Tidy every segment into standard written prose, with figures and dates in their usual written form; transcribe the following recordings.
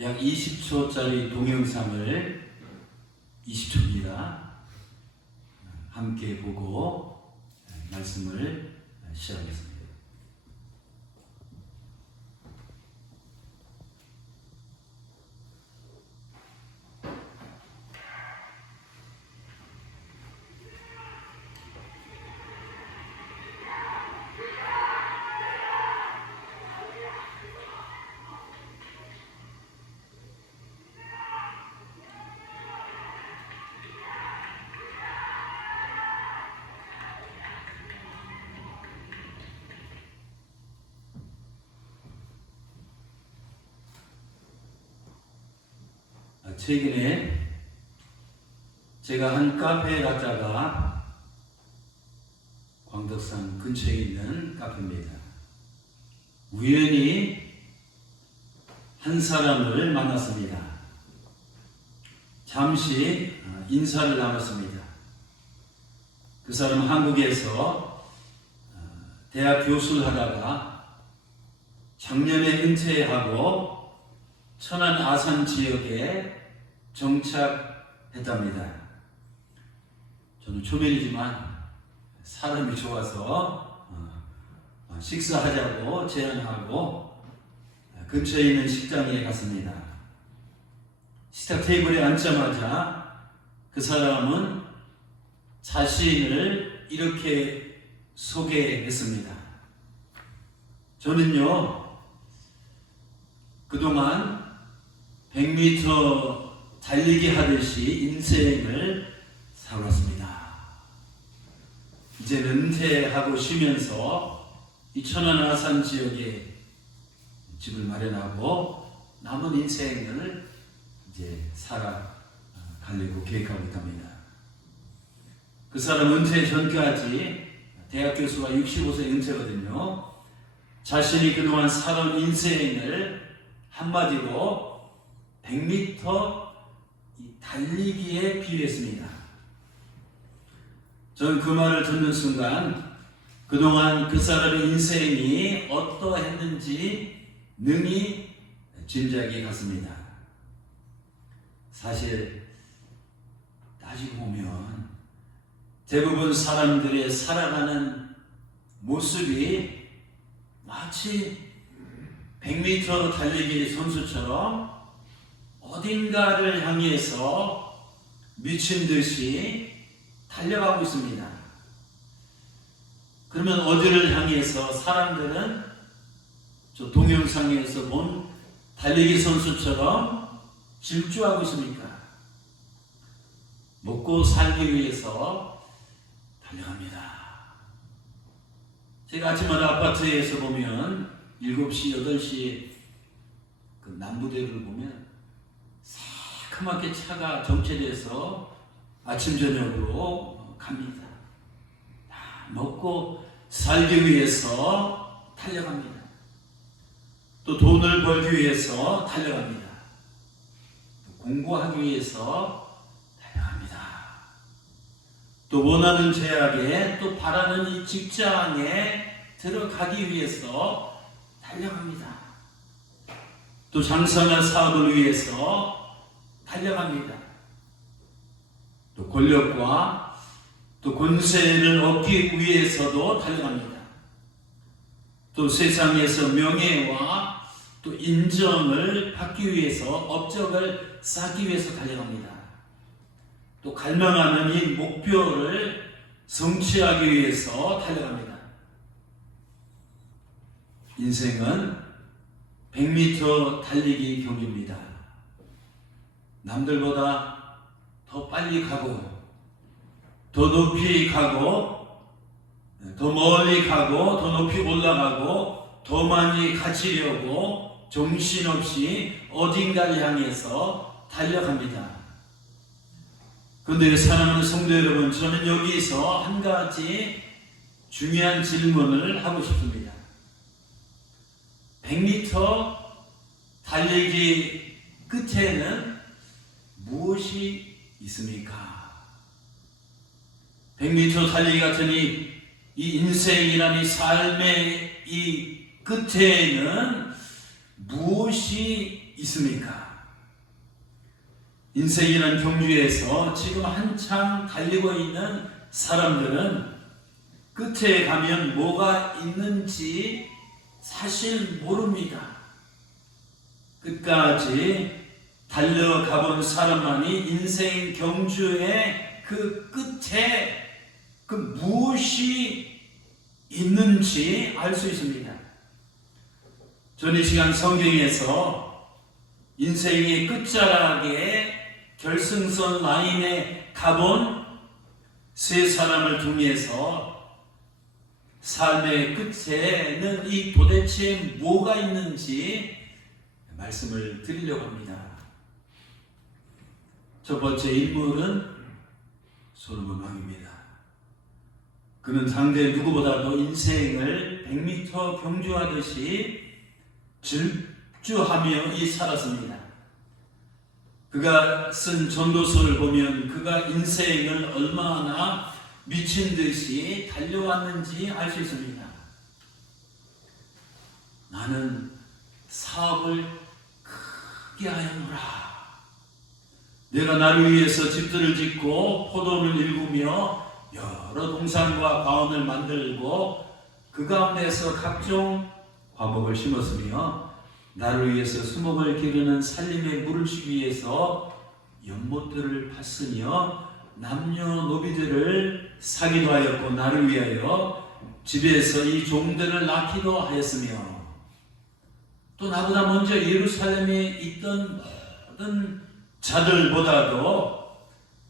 약 20초짜리 동영상을 20초입니다. 함께 보고 말씀을 시작하겠습니다. 최근에 제가 한 카페에 갔다가 광덕산 근처에 있는 카페입니다. 우연히 한 사람을 만났습니다. 잠시 인사를 나눴습니다. 그 사람은 한국에서 대학 교수를 하다가 작년에 은퇴하고 천안 아산 지역에 정착했답니다. 저는 초면이지만 사람이 좋아서 식사하자고 제안하고 근처에 있는 식당에 갔습니다. 식탁 테이블에 앉자마자 그 사람은 자신을 이렇게 소개했습니다. 저는요, 그동안 100m 달리기 하듯이 인생을 살았습니다. 이제 은퇴하고 쉬면서 이 천안 아산 지역에 집을 마련하고 남은 인생을 이제 살아가려고 계획하고 있답니다. 그 사람 은퇴 전까지 대학 교수가 65세 은퇴거든요. 자신이 그동안 살아온 인생을 한마디로 100m 달리기에 비유했습니다. 저는 그 말을 듣는 순간 그동안 그 사람의 인생이 어떠했는지 능히 짐작이 갔습니다. 사실 따지고 보면 대부분 사람들의 살아가는 모습이 마치 100m 달리기 선수처럼 어딘가를 향해서 미친 듯이 달려가고 있습니다. 그러면 어디를 향해서 사람들은 저 동영상에서 본 달리기 선수처럼 질주하고 있습니까? 먹고 살기 위해서 달려갑니다. 제가 아침마다 아파트에서 보면 7시, 8시 그 남부대를 보면 새카맣게 차가 정체돼서 아침 저녁으로 갑니다. 먹고 살기 위해서 달려갑니다. 또 돈을 벌기 위해서 달려갑니다. 또 공부하기 위해서 달려갑니다. 또 원하는 제약에 또 바라는 이 직장에 들어가기 위해서 달려갑니다. 또 장사나 사업을 위해서 달려갑니다. 또 권력과 또 권세를 얻기 위해서도 달려갑니다. 또 세상에서 명예와 또 인정을 받기 위해서 업적을 쌓기 위해서 달려갑니다. 또 갈망하는 이 목표를 성취하기 위해서 달려갑니다. 인생은 100m 달리기 경기입니다. 남들보다 더 빨리 가고 더 높이 가고 더 멀리 가고 더 높이 올라가고 더 많이 가지려고 정신없이 어딘가를 향해서 달려갑니다. 그런데 사랑하는 성도 여러분, 저는 여기서 한 가지 중요한 질문을 하고 싶습니다. 100m 달리기 끝에는 무엇이 있습니까? 100m 달리기 같은 이 인생이라는 이 삶의 이 끝에는 무엇이 무엇이 있습니까? 인생이라는 경주에서 지금 한창 달리고 있는 사람들은 끝에 가면 뭐가 있는지 사실 모릅니다. 끝까지 달려가본 사람만이 인생 경주의 그 끝에 그 무엇이 있는지 알 수 있습니다. 저는 이 시간 성경에서 인생의 끝자락에 결승선 라인에 가본 세 사람을 통해서 삶의 끝에는 이 도대체 뭐가 있는지 말씀을 드리려고 합니다. 첫 번째 인물은 솔로몬 왕입니다. 그는 상대 누구보다도 인생을 100m 경주하듯이 질주하며 살았습니다. 그가 쓴 전도서를 보면 그가 인생을 얼마나 미친 듯이 달려왔는지 알 수 있습니다. 나는 사업을 크게 하였노라. 내가 나를 위해서 집들을 짓고 포도를 일구며 여러 동산과 과원을 만들고 그 가운데서 각종 과목을 심었으며 나를 위해서 수목을 기르는 살림의 물을 주기 위해서 연못들을 팠으며 남녀노비들을 사기도 하였고 나를 위하여 집에서 이 종들을 낳기도 하였으며 또 나보다 먼저 예루살렘에 있던 모든 자들보다도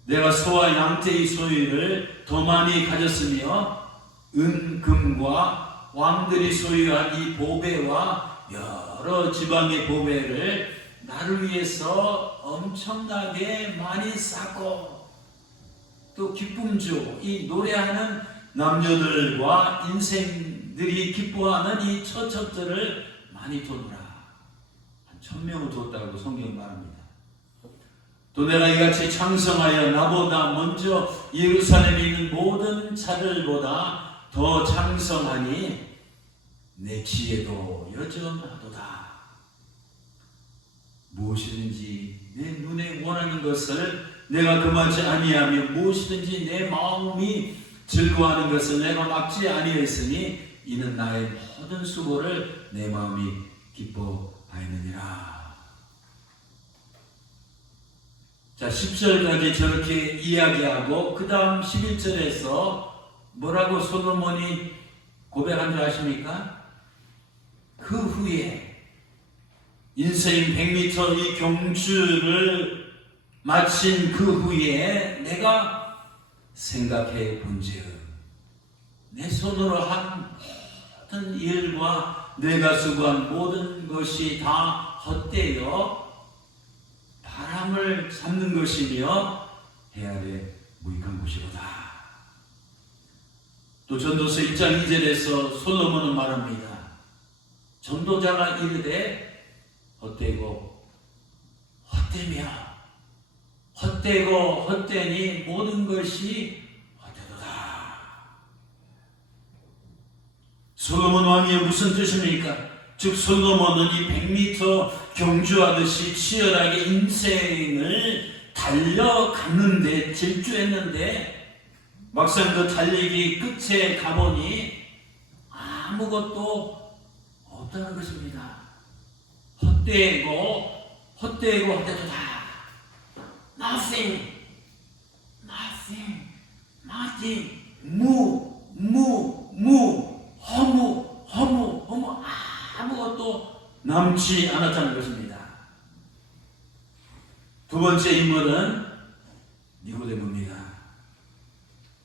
내가 소와 양떼의 소유를 더 많이 가졌으며 은금과 왕들이 소유한 이 보배와 여러 지방의 보배를 나를 위해서 엄청나게 많이 쌓고 또 기쁨주 이 노래하는 남녀들과 인생들이 기뻐하는 이 처첩들을 많이 뒀노라. 한 1000명을 뒀다고 성경 말합니다. 또 내가 이같이 창성하여 나보다 먼저 예루살렘에 있는 모든 자들보다 더 창성하니 내 지혜도 여전하도다. 무엇이든지 내 눈에 원하는 것을 내가 금하지 아니하며 무엇이든지 내 마음이 즐거워하는 것을 내가 막지 아니하였으니 이는 나의 모든 수고를 내 마음이 기뻐하였느니라. 자, 10절까지 저렇게 이야기하고 그 다음 11절에서 뭐라고 솔로몬이 고백한 줄 아십니까? 그 후에 인생 100m 이 경주를 마친 그 후에 내가 생각해 본즉 내 손으로 한 모든 일과 내가 수고한 모든 것이 다 헛되어 바람을 잡는 것이며 해 아래 무익한 것이로다. 또 전도서 1장 2절에서 솔로몬은 말합니다. 전도자가 이르되 헛되고 헛되며 헛되고 헛되니 모든 것이 헛되도다. 솔로몬 왕이 무슨 뜻입니까? 즉 솔로몬은 이 100m 경주하듯이 치열하게 인생을 달려갔는데 질주했는데 막상 그 달리기 끝에 가보니 아무것도 없다는 것입니다. 헛되고 헛되도다. Nothing, 허무 아무것도 남지 않았다는 것입니다. 두 번째 인물은 니고데모입니다.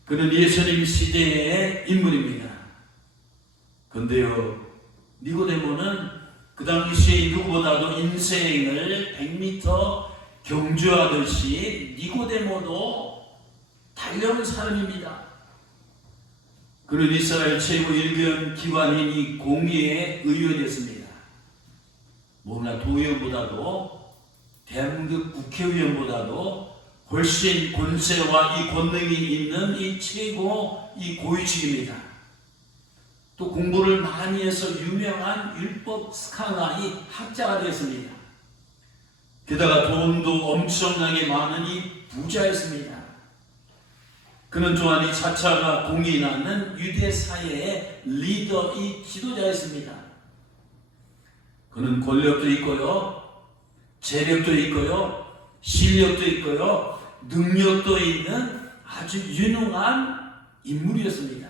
그는 예수님 시대의 인물입니다. 그런데요, 니고데모는 그 당시에 누구보다도 인생을 100m 경주하듯이 니고데모도 달려온 사람입니다. 그는 이스라엘 최고 일견 기관인 이 공의회 의원이었습니다. 뭐나 도의원보다도 대한민국 국회의원보다도 훨씬 권세와 이 권능이 있는 이 최고 이 고위직입니다. 또 공부를 많이 해서 유명한 율법 스칼라이 학자가 되었습니다. 게다가 돈도 엄청나게 많은 이 부자였습니다. 그는 또한 이 자차가 공인하는 유대 사회의 리더, 이 지도자였습니다. 그는 권력도 있고요, 재력도 있고요, 실력도 있고요, 능력도 있는 아주 유능한 인물이었습니다.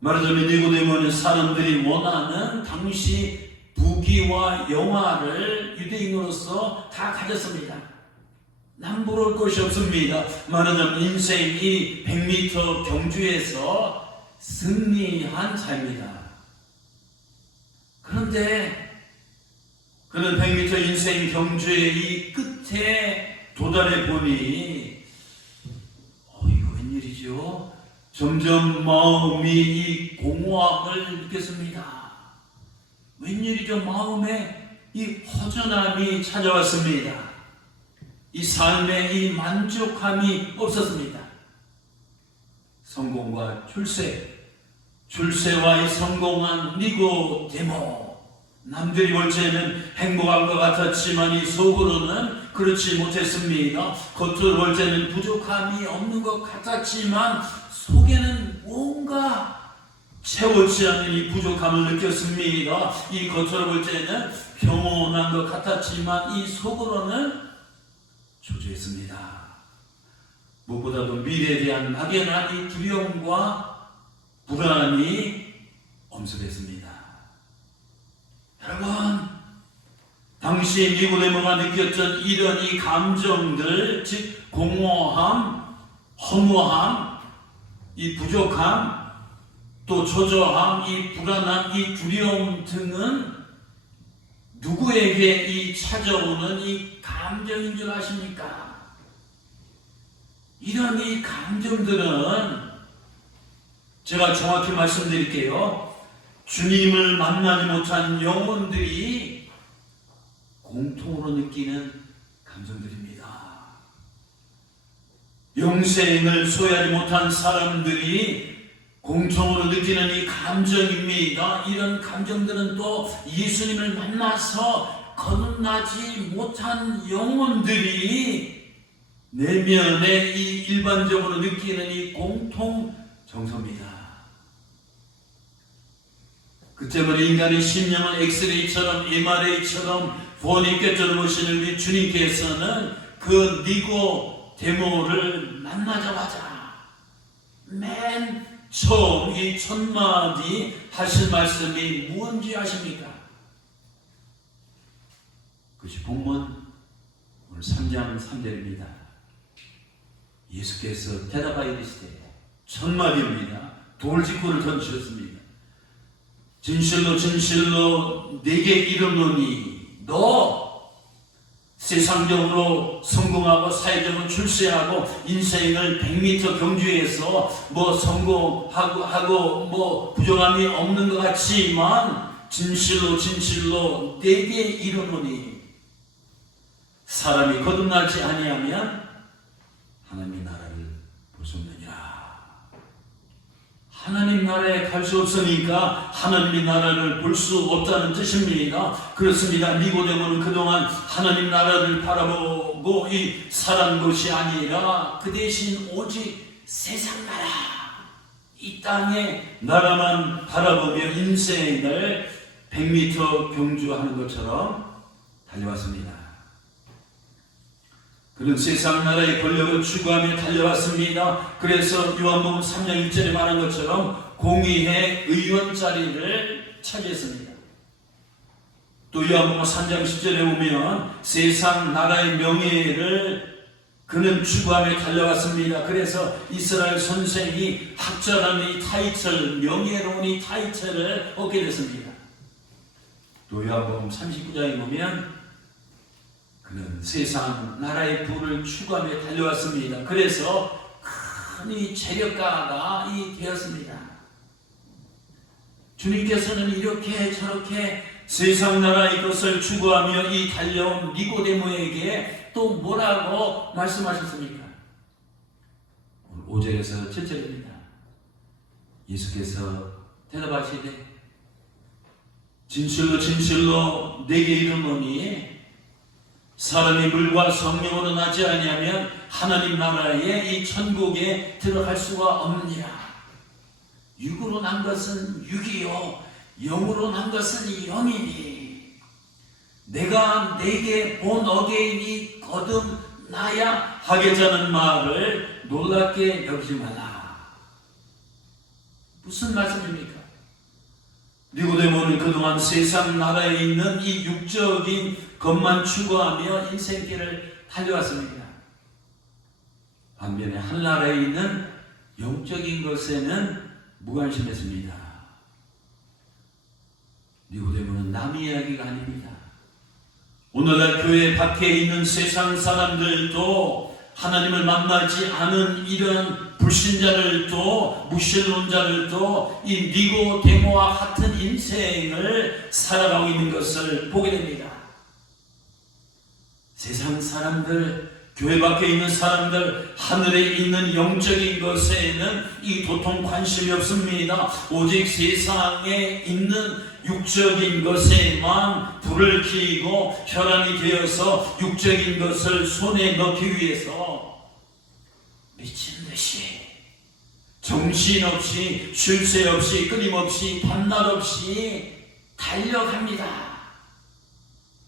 말하자면 니고데모는 사람들이 원하는 당시 부귀와 영화를 유대인으로서 다 가졌습니다. 남부러울 것이 없습니다. 말하자면 인생이 100m 경주에서 승리한 자입니다. 그런데 그는 100m 인생 경주의 이 끝에 도달해 보니 이거 웬일이죠? 점점 마음이 이 공허함을 느꼈습니다. 웬일이죠? 마음에 이 허전함이 찾아왔습니다. 이 삶에 이 만족함이 없었습니다. 성공과 출세와 이 성공한 니고데모, 남들이 볼 때는 행복한 것 같았지만 이 속으로는 그렇지 못했습니다. 겉으로 볼 때는 부족함이 없는 것 같았지만 속에는 뭔가 채워지지 않는 이 부족함을 느꼈습니다. 이 겉으로 볼 때는 평온한 것 같았지만 이 속으로는 초조했습니다. 무엇보다도 미래에 대한 막연한 이 두려움과 불안이 엄습했습니다. 여러분, 당시 니고데모가 느꼈던 이런 이 감정들, 즉 공허함, 허무함, 이 부족함, 또 초조함, 이 불안함, 이 두려움 등은 누구에게 이 찾아오는 이 감정인 줄 아십니까? 이런 이 감정들은 제가 정확히 말씀드릴게요. 주님을 만나지 못한 영혼들이 공통으로 느끼는 감정들입니다. 영생을 소유하지 못한 사람들이 공통으로 느끼는 이 감정입니다. 이런 감정들은 또 예수님을 만나서 거듭나지 못한 영혼들이 내면에 이 일반적으로 느끼는 이 공통 정서입니다. 그 때문에 인간의 심령을 엑스레이처럼 MRA처럼 본이 꿰뚫어 보시는 우리 주님께서는 그 니고데모를 만나자마자 맨 처음 이 첫 마디 하신 말씀이 무엇인지 아십니까? 그것이 본문 오늘 3장 3절입니다. 예수께서 대답하여 이르시되, 첫 마디입니다. 돌직구를 던지셨습니다. 진실로 진실로 내게 이르노니 너 세상적으로 성공하고 사회적으로 출세하고 인생을 100m 경주에서 뭐 성공하고 뭐 부정함이 없는 것 같지만 진실로 진실로 내게 이르노니 사람이 거듭나지 아니하면 하나님의 나라를 볼 수 없느니라. 하나님 나라에 갈 수 없으니까 하나님의 나라를 볼 수 없다는 뜻입니다. 그렇습니다. 니고데모는 그동안 하나님 나라를 바라보고 살은 것이 아니라 그 대신 오직 세상 나라, 이 땅의 나라만 바라보며 인생을 100m 경주하는 것처럼 달려왔습니다. 그는 세상 나라의 권력을 추구하며 달려왔습니다. 그래서 요한복음 3장 1절에 말한 것처럼 공의회 의원 자리를 차지했습니다. 또 요한복음 3장 10절에 보면 세상 나라의 명예를 그는 추구하며 달려왔습니다. 그래서 이스라엘 선생이 학자라는 이 타이틀, 명예로운 이 타이틀을 얻게 됐습니다. 또 요한복음 39장에 보면 그는 세상 나라의 부를 추구하며 달려왔습니다. 그래서 큰 이 재력가가 되었습니다. 주님께서는 이렇게 저렇게 세상 나라의 것을 추구하며 달려온 니고데모에게 또 뭐라고 말씀하셨습니까? 오늘 5절에서 7절입니다. 예수께서 대답하시되 진실로 진실로 내게 이르노니 사람이 물과 성령으로 나지 아니하면 하나님 나라에 이 천국에 들어갈 수가 없느니라. 육으로 난 것은 육이요 영으로 난 것은 영이니 내가 내게 본 어게인이 거듭나야 하겠다는 말을 놀랍게 여기지 말라. 무슨 말씀입니까? 니고데모는 그동안 세상 나라에 있는 이 육적인 것만 추구하며 인생길을 달려왔습니다. 반면에 한나라에 있는 영적인 것에는 무관심했습니다. 니고데모는 남 이야기가 아닙니다. 오늘날 교회 밖에 있는 세상 사람들도 하나님을 만나지 않은 이런 불신자들도 무신론자들도 이 니고데모와 같은 인생을 살아가고 있는 것을 보게 됩니다. 세상 사람들, 교회 밖에 있는 사람들, 하늘에 있는 영적인 것에는 이 도통 관심이 없습니다. 오직 세상에 있는 육적인 것에만 불을 켜고 혈안이 되어서 육적인 것을 손에 넣기 위해서 미친 듯이 정신없이 쉴 새 없이 끊임없이 밤낮 없이 달려갑니다.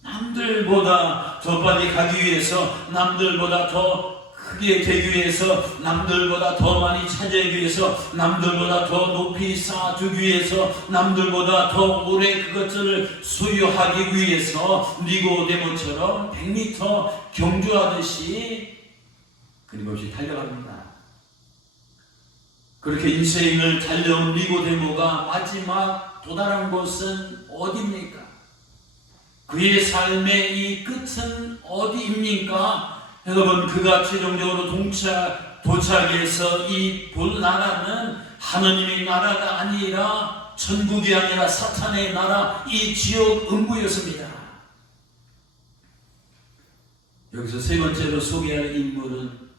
남들보다 더 빨리 가기 위해서, 남들보다 더 크게 되기 위해서, 남들보다 더 많이 차지하기 위해서, 남들보다 더 높이 쌓아두기 위해서, 남들보다 더 오래 그것들을 소유하기 위해서 니고데모처럼 100m 경주하듯이 끊임없이 달려갑니다. 그렇게 인생을 달려온 니고데모가 마지막 도달한 곳은 어디입니까? 그의 삶의 이 끝은 어디입니까? 여러분, 그가 최종적으로 도착해서 이 볼 나라는 하나님의 나라가 아니라 천국이 아니라 사탄의 나라, 이 지옥 음부였습니다. 여기서 세 번째로 소개할 인물은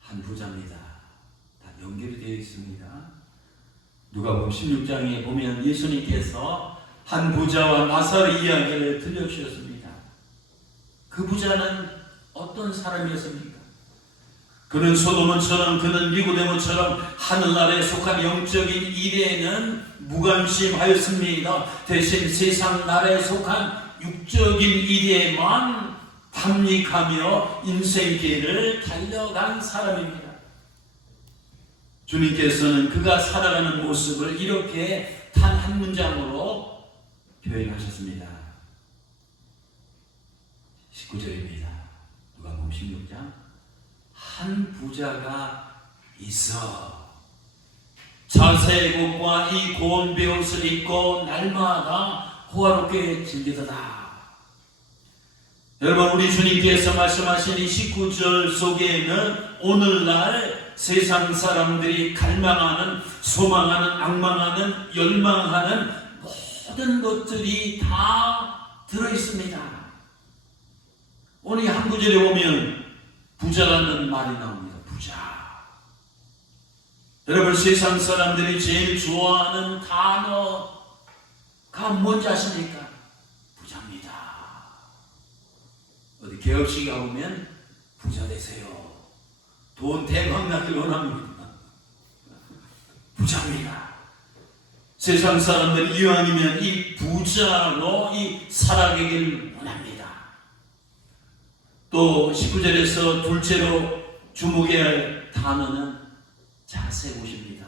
한 부자입니다. 다 연결이 되어 있습니다. 누가복음 16장에 보면 예수님께서 한 부자와 나사로 이야기를 들려주셨습니다. 그 부자는 어떤 사람이었습니까? 그는 소도몬처럼, 그는 니고데모처럼 하늘나라에 속한 영적인 일에는 무관심하였습니다. 대신 세상 나라에 속한 육적인 일에만 담력하며 인생길을 달려간 사람입니다. 주님께서는 그가 살아가는 모습을 이렇게 단 한 문장으로 표현하셨습니다. 19절입니다. 누가복음 16장. 한 부자가 있어 자세의 곳과 이 고운 베옷을 입고 날마다 호화롭게 즐기더라. 여러분, 우리 주님께서 말씀하신 이 19절 속에는 오늘날 세상 사람들이 갈망하는, 소망하는, 악망하는, 열망하는 모든 것들이 다 들어있습니다. 오늘 한 구절에 보면 부자라는 말이 나옵니다. 부자. 여러분, 세상 사람들이 제일 좋아하는 단어가 뭔지 아십니까? 부자입니다. 어디 개업식에 가보면 부자 되세요. 돈 대박 나길 원합니다. 부자입니다. 세상 사람들은 이왕이면 이 부자로 이 살아가길 원합니다. 또 19절에서 둘째로 주목해야 할 단어는 자색 옷입니다.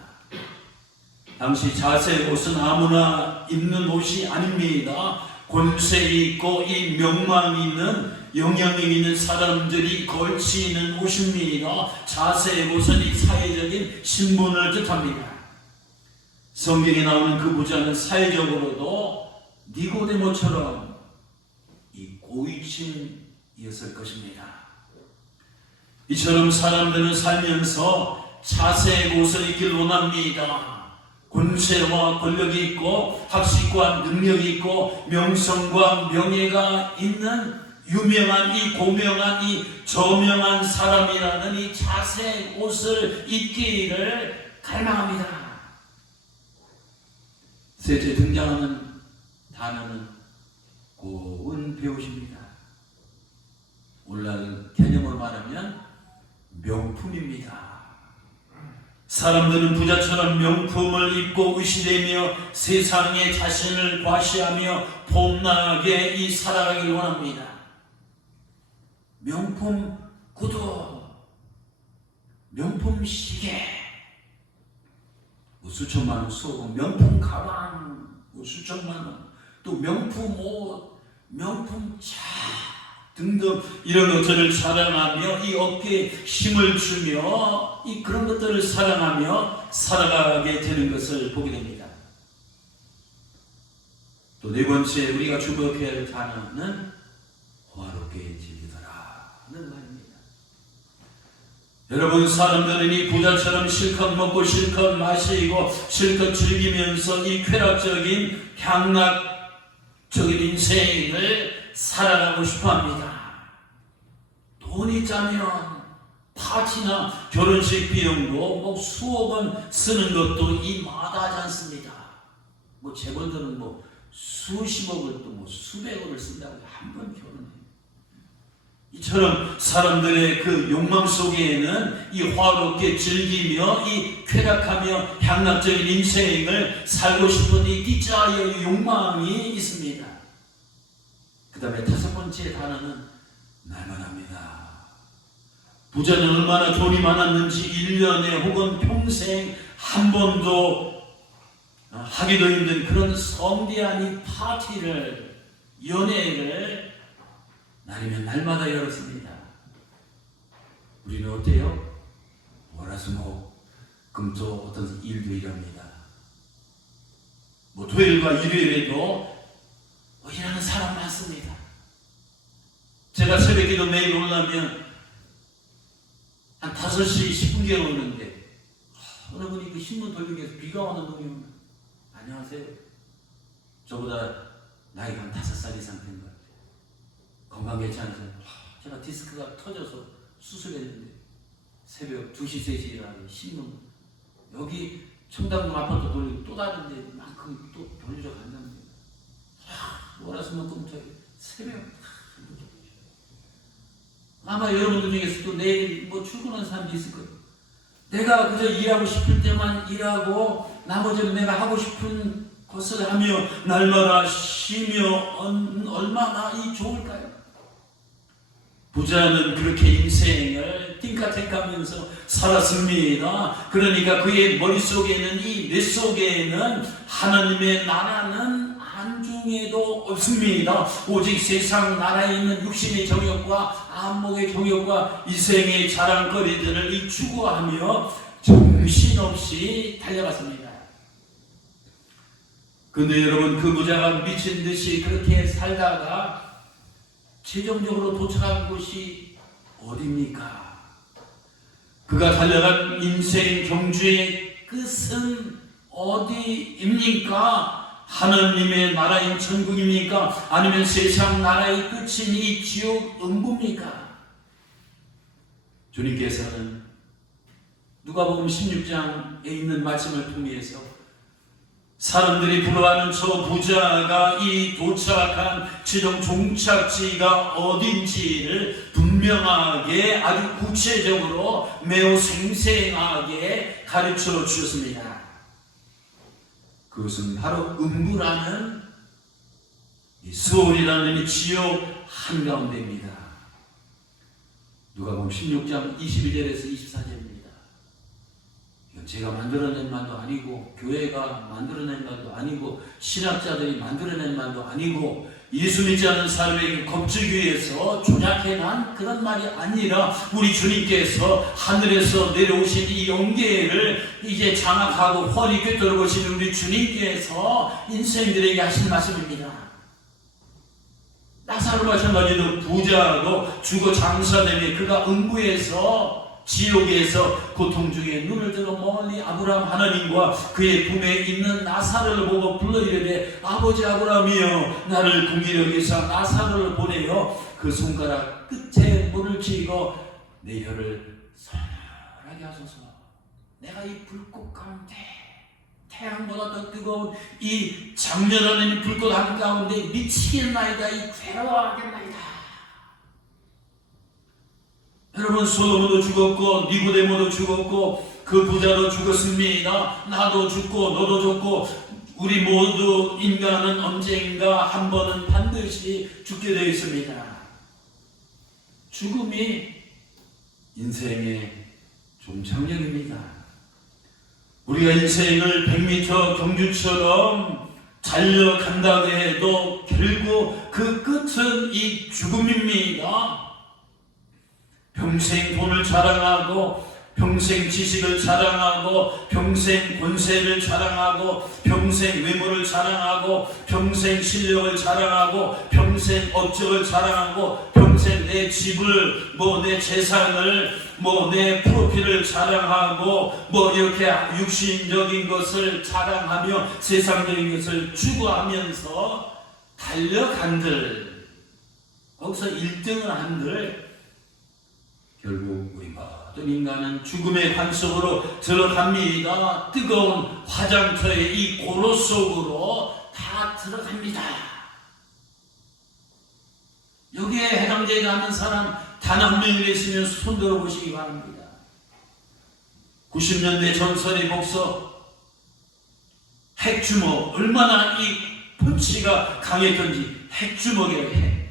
당시 자색 옷은 아무나 입는 옷이 아닙니다. 권세 있고 이 명망 있는, 영향력 있는 사람들이 걸치는 옷입니다. 자색 옷은 이 사회적인 신분을 뜻합니다. 성경에 나오는 그 부자는 사회적으로도 니고데모처럼 이 고위층이었을 것입니다. 이처럼 사람들은 살면서 자색 옷을 입길 원합니다. 권세와 권력이 있고 학식과 능력이 있고 명성과 명예가 있는 유명한 이 고명한 이 저명한 사람이라는 이 자색 옷을 입기를 갈망합니다. 셋째 등장하는 단어는 고운 배옷입니다. 오늘날 개념으로 말하면 명품입니다. 사람들은 부자처럼 명품을 입고 의시되며 세상에 자신을 과시하며 폼나게 이 살아가길 원합니다. 명품 구두, 명품 시계, 수천만 원 수억, 명품 가방, 수천만 원, 또 명품 옷, 명품 차 등등 이런 것들을 사랑하며 이 어깨에 힘을 주며 이 그런 것들을 사랑하며 살아가게 되는 것을 보게 됩니다. 또 네 번째 우리가 주목해야 할 단어는 호화롭게 즐기더라는 말입니다. 여러분, 사람들은 이 부자처럼 실컷 먹고 실컷 마시고 실컷 즐기면서 이 쾌락적인 향락적인 인생을 살아가고 싶어합니다. 돈이 짜면 파티나 결혼식 비용도 뭐 수억 원 쓰는 것도 이 마다하지 않습니다. 뭐 재벌들은 뭐 수십억을 또 뭐 수백억을 쓴다고 한 번 결혼해요. 이처럼 사람들의 그 욕망 속에는 이 화롭게 즐기며 이 쾌락하며 향락적인 인생을 살고 싶은 이 디자이어의 욕망이 있습니다. 그 다음에 다섯 번째 단어는 날만합니다. 부자는 얼마나 돈이 많았는지 1년에 혹은 평생 한 번도 하기도 힘든 그런 성대한 이 파티를, 연회를 날이면 날마다 열었습니다. 우리는 어때요? 월화수목 금토 어떤 일도 일합니다. 뭐 토요일과 일요일에도 일하는 사람 많습니다. 제가 새벽에도 매일 올라면 한 5시 10분경에 오는데 어느 분이 그 신문 돌리기 위해서 비가 오는 놈이 오면 안녕하세요. 저보다 나이가 한 5살 이상 된 것 같아요. 건강 괜찮으세요? 제가 디스크가 터져서 수술했는데 새벽 2시 3시에 일어나서 신문 여기 청담동 아파트 돌리고 또 다른 데만큼 또 돌리러 간다는데 월화수목금토일 새벽 아마 여러분들 중에서도 내일 뭐 출근하는 사람도 있을 거예요. 내가 그저 일하고 싶을 때만 일하고 나머지는 내가 하고 싶은 것을 하며 날마다 쉬며 얼마나 좋을까요? 부자는 그렇게 인생을 띵까택하면서 살았습니다. 그러니까 그의 머릿속에는 이 뇌 속에는 하나님의 나라는 한중에도 없습니다. 오직 세상 나라에 있는 육신의 정욕과 안목의 정욕과 이생의 자랑거리들을 이 추구하며 정신없이 달려갔습니다. 근데 여러분, 그 부자가 미친 듯이 그렇게 살다가 최종적으로 도착한 곳이 어디입니까? 그가 달려간 인생 경주의 끝은 어디입니까? 하나님의 나라인 천국입니까? 아니면 세상 나라의 끝인 이 지옥 음부입니까? 주님께서는 누가복음 16장에 있는 말씀을 통해서 사람들이 부러워하는 저 부자가 이 도착한 최종 종착지가 어딘지를 분명하게 아주 구체적으로 매우 생생하게 가르쳐 주셨습니다. 그것은 바로 음부라는 이 스올이라는 이 지옥 한가운데입니다. 누가복음 16장 21절에서 24절입니다. 이건 제가 만들어낸 말도 아니고 교회가 만들어낸 말도 아니고 신학자들이 만들어낸 말도 아니고 예수 믿지 않는 사람에게 겁주기 위해서 조작해난 그런 말이 아니라 우리 주님께서 하늘에서 내려오신 이 영계를 이제 장악하고 훤히 꿰뚫어보신 우리 주님께서 인생들에게 하신 말씀입니다. 나사로 마찬가지로 부자도 죽어 장사되며 그가 음부에서 지옥에서 고통 중에 눈을 들어 멀리 아브라함 하나님과 그의 품에 있는 나사로를 보고 불러 이르되 아버지 아브라함이여 나를 궁기려 위해서 나사로를 보내어 그 손가락 끝에 물을 쥐고 내 혀를 서늘하게 하소서. 내가 이 불꽃 가운데 태양보다 더 뜨거운 이 장렬하는 이 불꽃 한가운데 미치겠나이다. 이 괴로워하겠나이다. 여러분, 솔로몬도 죽었고 니고데모도 죽었고 그 부자도 죽었습니다. 나도 죽고 너도 죽고 우리 모두 인간은 언젠가 한 번은 반드시 죽게 되어 있습니다. 죽음이 인생의 종착역입니다. 우리가 인생을 100m 경주처럼 달려간다고 해도 결국 그 끝은 이 죽음입니다. 평생 돈을 자랑하고 평생 지식을 자랑하고 평생 권세를 자랑하고 평생 외모를 자랑하고 평생 실력을 자랑하고 평생 업적을 자랑하고 평생 내 집을 내 재산을 내 프로필을 자랑하고 이렇게 육신적인 것을 자랑하며 세상적인 것을 추구하면서 달려간들 거기서 1등을 한들 결국 우리 모든 인간은 죽음의 관속으로 들어갑니다. 뜨거운 화장터의 이 고로 속으로 다 들어갑니다. 여기에 해당되지 않는 사람 단 한 명이 있으면 손 들어보시기 바랍니다. 90년대 전설의 복서 핵주먹, 얼마나 이 펀치가 강했던지 핵주먹이라고 해.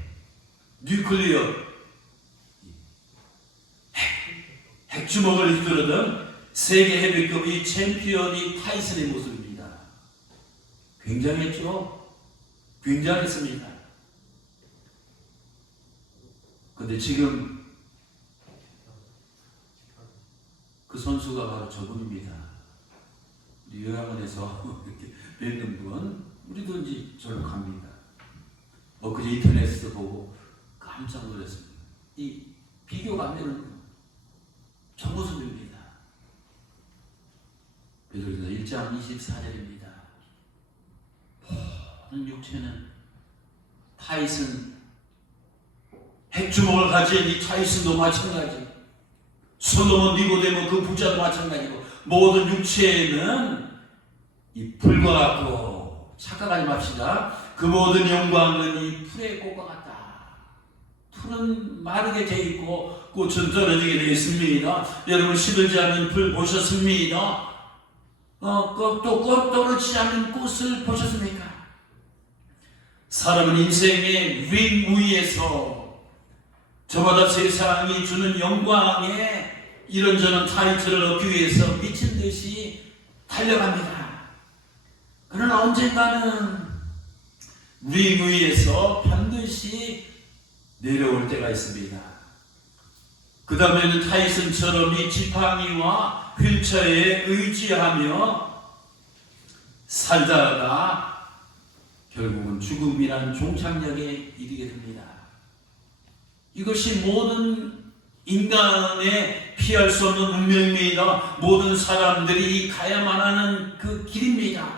뉴클리어 핵주먹을 이끌어던 세계 헤비급 이 챔피언이 타이슨의 모습입니다. 굉장했죠? 굉장했습니다. 근데 지금 그 선수가 바로 저분입니다. 우리 요양원에서 이렇게 뵙는 분, 우리도 이제 절로 갑니다. 그제 인터넷에서 보고 깜짝 놀랐습니다. 이 비교가 안 되는 저 모습입니다. 베드로전서 1장 24절입니다. 모든 육체는 타이슨, 핵주먹을 가진 이 타이슨도 마찬가지, 솔로몬, 니고데모 그 부자도 마찬가지고 모든 육체에는 이 풀과 같고 착각하지 맙시다. 그 모든 영광은 이 풀의 꽃과 같다. 풀은 마르게 되어 있고 꽃은 떨어지게 되어 있습니다. 여러분, 시들지 않는 풀 보셨습니다. 또 꽃 떨어지지 않는 꽃을 보셨습니까? 사람은 인생의 링 위에서 저마다 세상이 주는 영광에 이런저런 타이틀을 얻기 위해서 미친 듯이 달려갑니다. 그러나 언젠가는 링 위에서 반드시 내려올 때가 있습니다. 그 다음에는 타이슨처럼 이 지팡이와 휠체어에 의지하며 살다가 결국은 죽음이란 종착역에 이르게 됩니다. 이것이 모든 인간의 피할 수 없는 운명입니다. 모든 사람들이 가야만 하는 그 길입니다.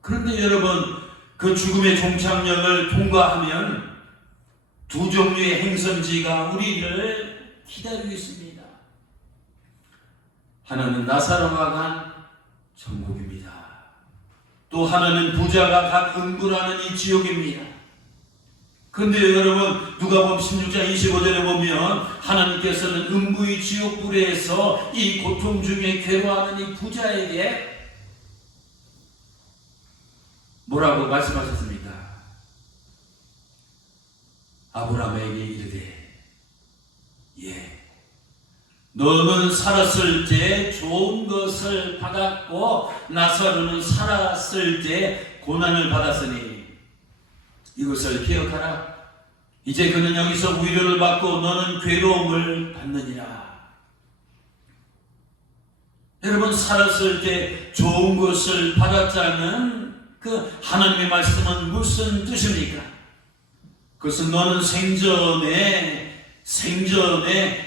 그런데 여러분, 그 죽음의 종착역을 통과하면 두 종류의 행선지가 우리를 기다리고 있습니다. 하나는 나사로가 간 천국입니다. 또 하나는 부자가 간 음부라는 이 지옥입니다. 그런데 여러분, 누가복음 16장 25절에 보면 하나님께서는 음부의 지옥불에서 이 고통 중에 괴로워하는 이 부자에게 뭐라고 말씀하셨습니까? 아브라함에게 이르되, 너는 살았을 때 좋은 것을 받았고 나사로는 살았을 때 고난을 받았으니 이것을 기억하라. 이제 그는 여기서 위로를 받고 너는 괴로움을 받느니라. 여러분, 살았을 때 좋은 것을 받았다는 그 하나님의 말씀은 무슨 뜻입니까? 그것은 너는 생전에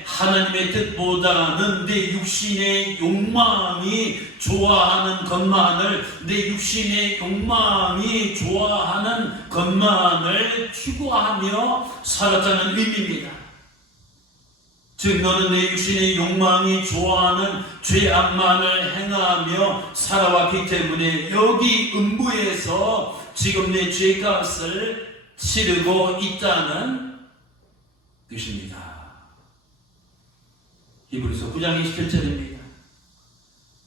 하나님의 뜻보다는 내 육신의 욕망이 좋아하는 것만을, 내 육신의 욕망이 좋아하는 것만을 추구하며 살았다는 의미입니다. 즉 너는 내 육신의 욕망이 좋아하는 죄악만을 행하며 살아왔기 때문에 여기 음부에서 지금 내 죄값을 치르고 있다는 뜻입니다. 히브리서 9장 27절입니다.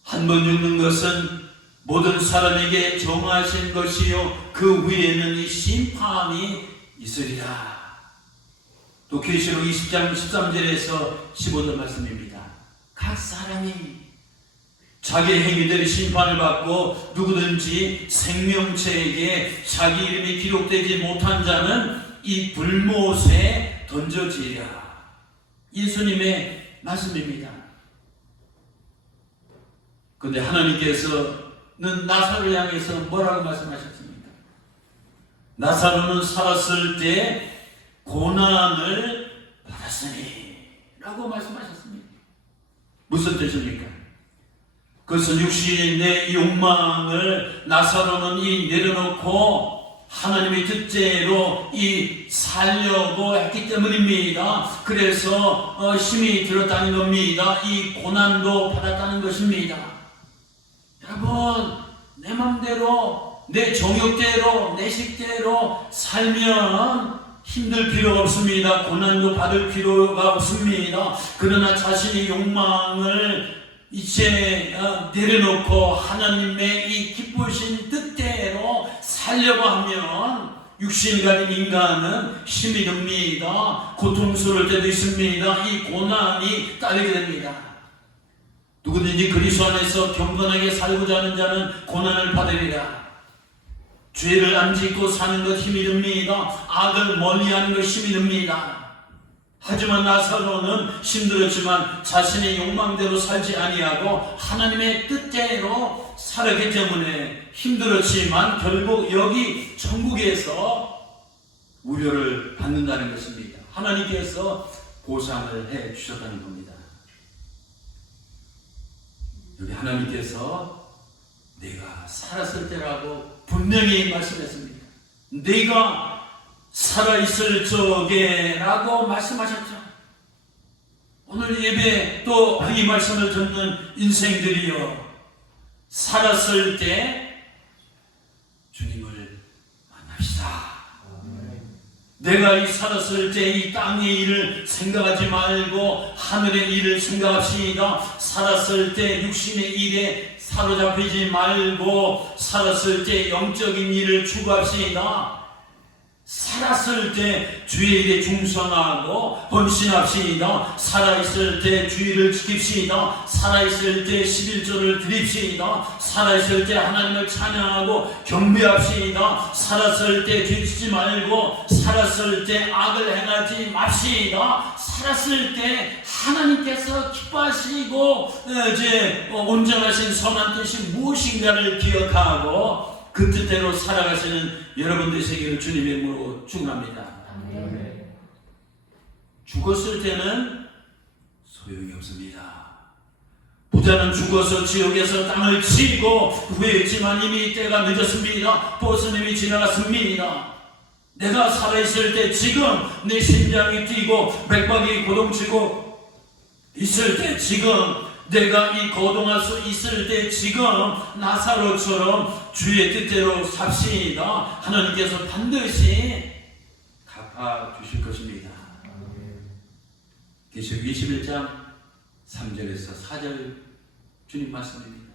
한 번 죽는 것은 모든 사람에게 정하신 것이요 그 후에는 이 심판이 있으리라. 또 계시록 20장 13절에서 15절 말씀입니다. 각 사람이 자기 행위들의 심판을 받고 누구든지 생명체에게 자기 이름이 기록되지 못한 자는 이 불못에 던져지리라. 예수님의 말씀입니다. 그런데 하나님께서는 나사로를 향해서 뭐라고 말씀하셨습니까? 나사로는 살았을 때 고난을 받았으니 라고 말씀하셨습니다. 무슨 뜻입니까? 그것은 육신의 욕망을 나사로는 내려놓고 하나님의 뜻대로 살려고 했기 때문입니다. 그래서 힘이 들었다는 겁니다. 이 고난도 받았다는 것입니다. 여러분, 내 맘대로 내 정욕대로 내 식대로 살면 힘들 필요가 없습니다. 고난도 받을 필요가 없습니다. 그러나 자신의 욕망을 이제 내려놓고 하나님의 이 기쁘신 뜻대로 살려고 하면 육신 가진 인간은 힘이 듭니다. 고통스러울 때도 있습니다. 이 고난이 따르게 됩니다. 누구든지 그리스도 안에서 경건하게 살고자 하는 자는 고난을 받으리라. 죄를 안 짓고 사는 것 힘이 듭니다. 악을 멀리하는 것 힘이 듭니다. 하지만 나사로는 힘들었지만 자신의 욕망대로 살지 아니하고 하나님의 뜻대로 살았기 때문에 힘들었지만 결국 여기 천국에서 우려를 받는다는 것입니다. 하나님께서 보상을 해 주셨다는 겁니다. 여기 하나님께서 내가 살았을 때라고 분명히 말씀했습니다. 내가 살아있을 적에 라고 말씀하셨죠. 오늘 예배 또 이 말씀을 듣는 인생들이여, 살았을 때 주님을 만납시다. 내가 이 살았을 때 이 땅의 일을 생각하지 말고 하늘의 일을 생각합시다. 살았을 때 육신의 일에 사로잡히지 말고 살았을 때 영적인 일을 추구합시다. 살았을 때 주의 일에 충성하고 헌신합시다. 살아있을 때 주의를 지킵시다. 살아있을 때 11조를 드립시다. 살아있을 때 하나님을 찬양하고 경배합시다. 살았을 때 죄짓지 말고 살았을 때 악을 행하지 맙시다. 살았을 때 하나님께서 기뻐하시고 온전하신 선한 뜻이 무엇인가를 기억하고 그 뜻대로 살아가시는 여러분 되시기를 주님의 이름으로 축원합니다. 죽었을 때는 소용이 없습니다. 부자는 죽어서 지옥에서 땅을 치고 후회했지만 이미 때가 늦었습니다. 버스는 이미 지나갔습니다. 내가 살아있을 때 지금 내 심장이 뛰고 맥박이 고동치고 있을 때 지금 내가 이 거동할 수 있을 때 지금 나사로처럼 주의 뜻대로 삽시다. 하나님께서 반드시 갚아주실 것입니다. 계시록 21장 3절에서 4절 주님 말씀입니다.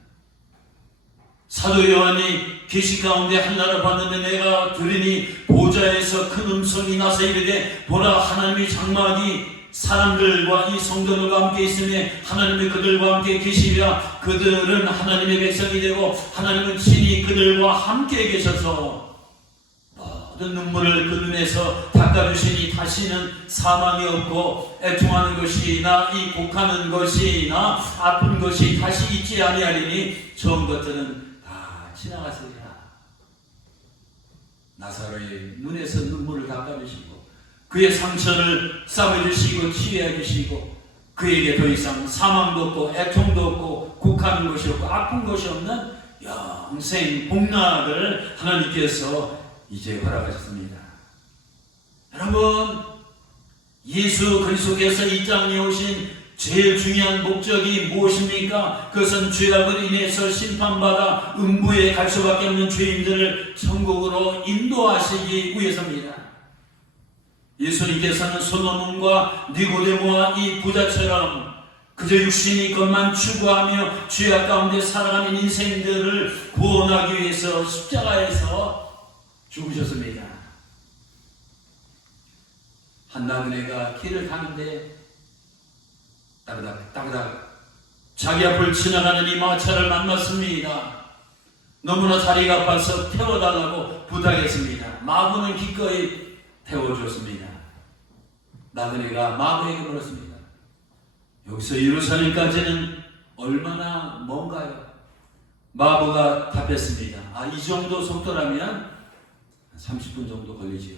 사도 요한이 계시 가운데 한나를 봤는데 내가 들으니 보좌에서 큰 음성이 나서 이르되 보라, 하나님의 장막이 사람들과 이 성도들과 함께 있으며 하나님이 그들과 함께 계시리라. 그들은 하나님의 백성이 되고 하나님은 친히 그들과 함께 계셔서 모든 눈물을 그 눈에서 닦아주시니 다시는 사망이 없고 애통하는 것이나 이 곡하는 것이나 아픈 것이 다시 있지 아니하리니 처음 것들은 다 지나갔으리라. 나사로의 눈에서 눈물을 닦아주시고 그의 상처를 싸매주시고 치유해주시고 그에게 더 이상 사망도 없고 애통도 없고 곡하는 것이 없고 아픈 것이 없는 영생 복락을 하나님께서 이제 허락하셨습니다. 여러분, 예수 그리스도께서 이 땅에 오신 제일 중요한 목적이 무엇입니까? 그것은 죄악을 인해서 심판받아 음부에 갈 수밖에 없는 죄인들을 천국으로 인도하시기 위해서입니다. 예수님께서는 솔로몬과 니고데모와 이 부자처럼 그저 육신의 것만 추구하며 죄악 가운데 살아가는 인생들을 구원하기 위해서 십자가에서 죽으셨습니다. 한 나그네가 길을 가는데 따그닥 자기 앞을 지나가는 이 마차를 만났습니다. 너무나 다리가 아파서 태워달라고 부탁했습니다. 마부는 기꺼이 태워줬습니다. 나그네가 마부에게 물었습니다. 여기서 예루살렘까지는 얼마나 먼가요? 마부가 답했습니다. 이 정도 속도라면 30분 정도 걸리지요.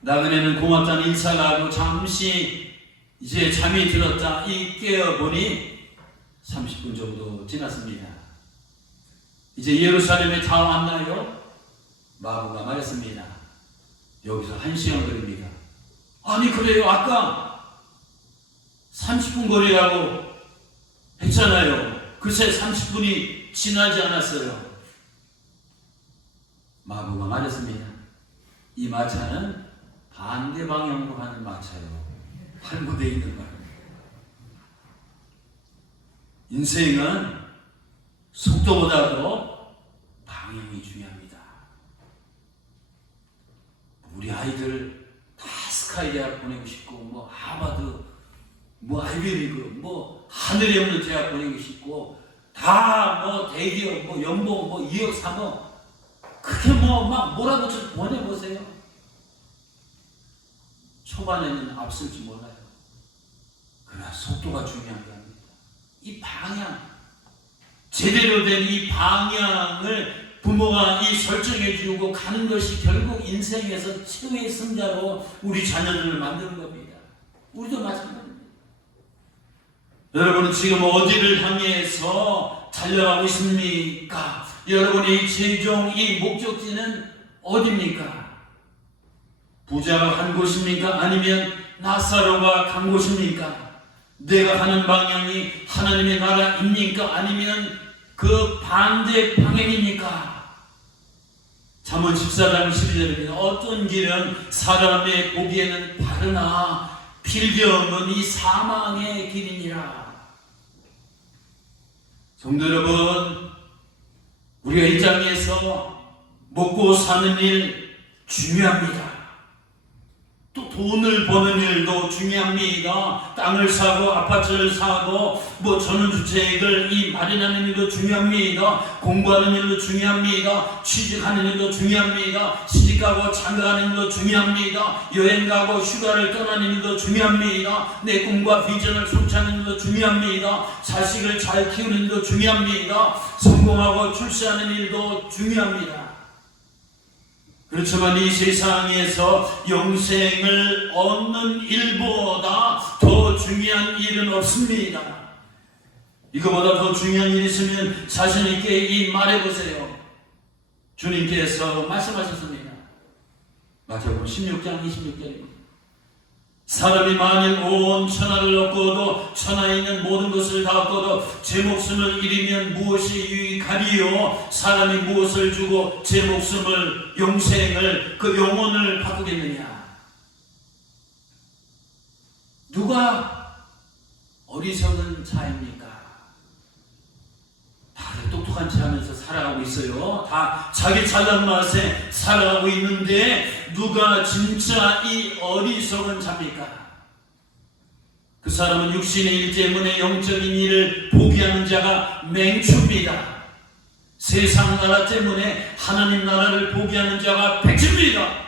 나그네는 고맙다는 인사가 하고 잠시 이제 잠이 들었다 깨어보니 30분 정도 지났습니다. 이제 예루살렘에 다 왔나요? 마부가 말했습니다. 여기서 1시간 걸립니다. 아니 그래요? 아까 30분 거리라고 했잖아요. 글쎄 30분이 지나지 않았어요. 마부가 말했습니다. 이 마차는 반대 방향으로 가는 마차예요. 할무대에 있는 거예요. 인생은 속도보다도 방향이 중요합니다. 우리 아이들 다 스카이 대학 보내고 싶고 하버드 아이비리그 하늘에 없는 대학 보내고 싶고 다 대기업 연봉 2억 3억 그렇게 막 몰아붙여서 보내보세요. 초반에는 앞설지 몰라요. 그러나 속도가 중요한 게 아닙니다. 이 방향, 제대로 된 이 방향을 부모가 설정해 주고 가는 것이 결국 인생에서 최후의 승자로 우리 자녀들을 만드는 겁니다. 우리도 마찬가지입니다. 여러분은 지금 어디를 향해서 달려가고 있습니까? 여러분의 최종 이 목적지는 어디입니까? 부자가 간 곳입니까? 아니면 나사로가 간 곳입니까? 내가 가는 방향이 하나님의 나라입니까? 아니면 그 반대 방향입니까? 잠언 14장 12절입니다. 어떤 길은 사람의 보기에는 바르나 필경은 이 사망의 길이니라. 성도 여러분, 우리가 이 땅에서 먹고 사는 일 중요합니다. 또 돈을 버는 일도 중요합니다. 땅을 사고 아파트를 사고 전원주택을 마련하는 일도 중요합니다. 공부하는 일도 중요합니다. 취직하는 일도 중요합니다. 시집가고 장가가는 일도 중요합니다. 여행가고 휴가를 떠나는 일도 중요합니다. 내 꿈과 비전을 성취하는 일도 중요합니다. 자식을 잘 키우는 일도 중요합니다. 성공하고 출세하는 일도 중요합니다. 그렇지만 이 세상에서 영생을 얻는 일보다 더 중요한 일은 없습니다. 이거보다 더 중요한 일이 있으면 자신 있게 말해보세요. 주님께서 말씀하셨습니다. 마태복음 16장 26절입니다. 사람이 만일 온 천하를 얻고도 천하에 있는 모든 것을 다 얻고도 제 목숨을 잃으면 무엇이 유익하리요? 사람이 무엇을 주고 제 목숨을 영생을 그 영혼을 바꾸겠느냐? 누가 어리석은 자입니까? 다들 똑똑한 체 하면서 살아가고 있어요. 다 자기 잘난 맛에 살아가고 있는데 누가 진짜 이 어리석은 자입니까? 그 사람은 육신의 일 때문에 영적인 일을 포기하는 자가 맹추입니다. 세상 나라 때문에 하나님 나라를 포기하는 자가 백치입니다.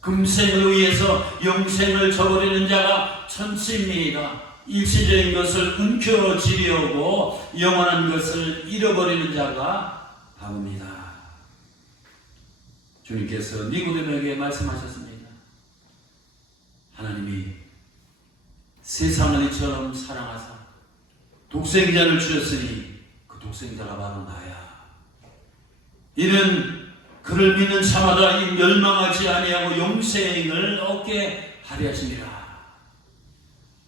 금생을 위해서 영생을 저버리는 자가 천치입니다. 일시적인 것을 움켜쥐려고 영원한 것을 잃어버리는 자가 바보입니다. 주님께서 니고데모에게 말씀하셨습니다. 하나님이 세상을 이처럼 사랑하사 독생자를 주셨으니 그 독생자가 바로 나야. 이는 그를 믿는 자마다 멸망하지 아니하고 영생을 얻게 하려 하심이라.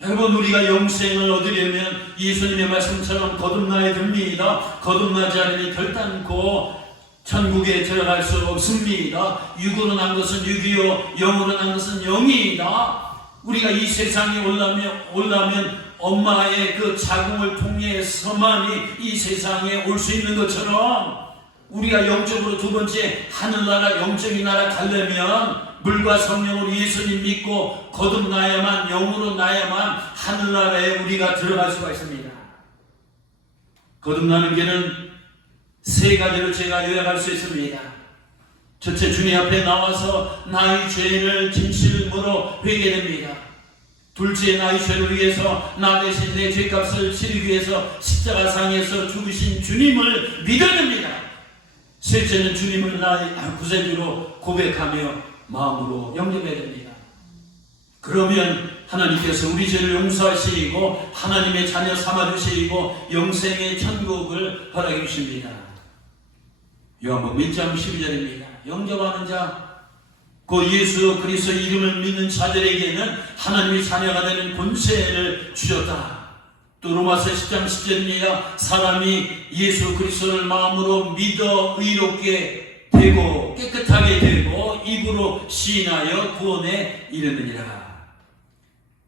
여러분, 우리가 영생을 얻으려면 예수님의 말씀처럼 거듭나야 됩니다. 거듭나지 않으면 결단코 천국에 들어갈 수 없습니다. 육으로 난 것은 육이요 영으로 난 것은 영이다. 우리가 이 세상에 올라면 엄마의 그 자궁을 통해서만이 이 세상에 올 수 있는 것처럼, 우리가 영적으로 두 번째 하늘나라 영적인 나라 가려면 물과 성령으로 예수님 믿고 거듭나야만, 영으로 나야만 하늘나라에 우리가 들어갈 수가 있습니다. 거듭나는 길은 세 가지로 제가 요약할 수 있습니다. 첫째, 주님 앞에 나와서 나의 죄를 진실무로 회개됩니다. 둘째, 나의 죄를 위해서 나 대신 내 죄값을 치르기 위해서 십자가상에서 죽으신 주님을 믿어야 됩니다. 셋째는 주님을 나의 구세주로 고백하며 마음으로 영접해야 됩니다. 그러면 하나님께서 우리 죄를 용서하시고 하나님의 자녀 삼아주시고 영생의 천국을 허락해 주십니다. 요한복음 1장 12절입니다. 영접하는 자, 그 예수 그리스도 이름을 믿는 자들에게는 하나님의 자녀가 되는 권세를 주셨다. 또 로마서 10장 10절입니다. 사람이 예수 그리스도를 마음으로 믿어 의롭게 되고 깨끗하게 되고 입으로 시인하여 구원에 이르느니라.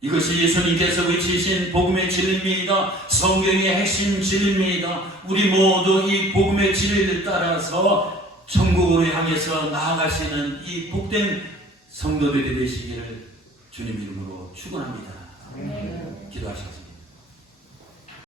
이것이 예수님께서 외치신 복음의 진리입니다. 성경의 핵심 진리입니다. 우리 모두 이 복음의 진리를 따라서 천국으로 향해서 나아가시는 이 복된 성도들이 되시기를 주님 이름으로 축원합니다. 기도하시겠습니다.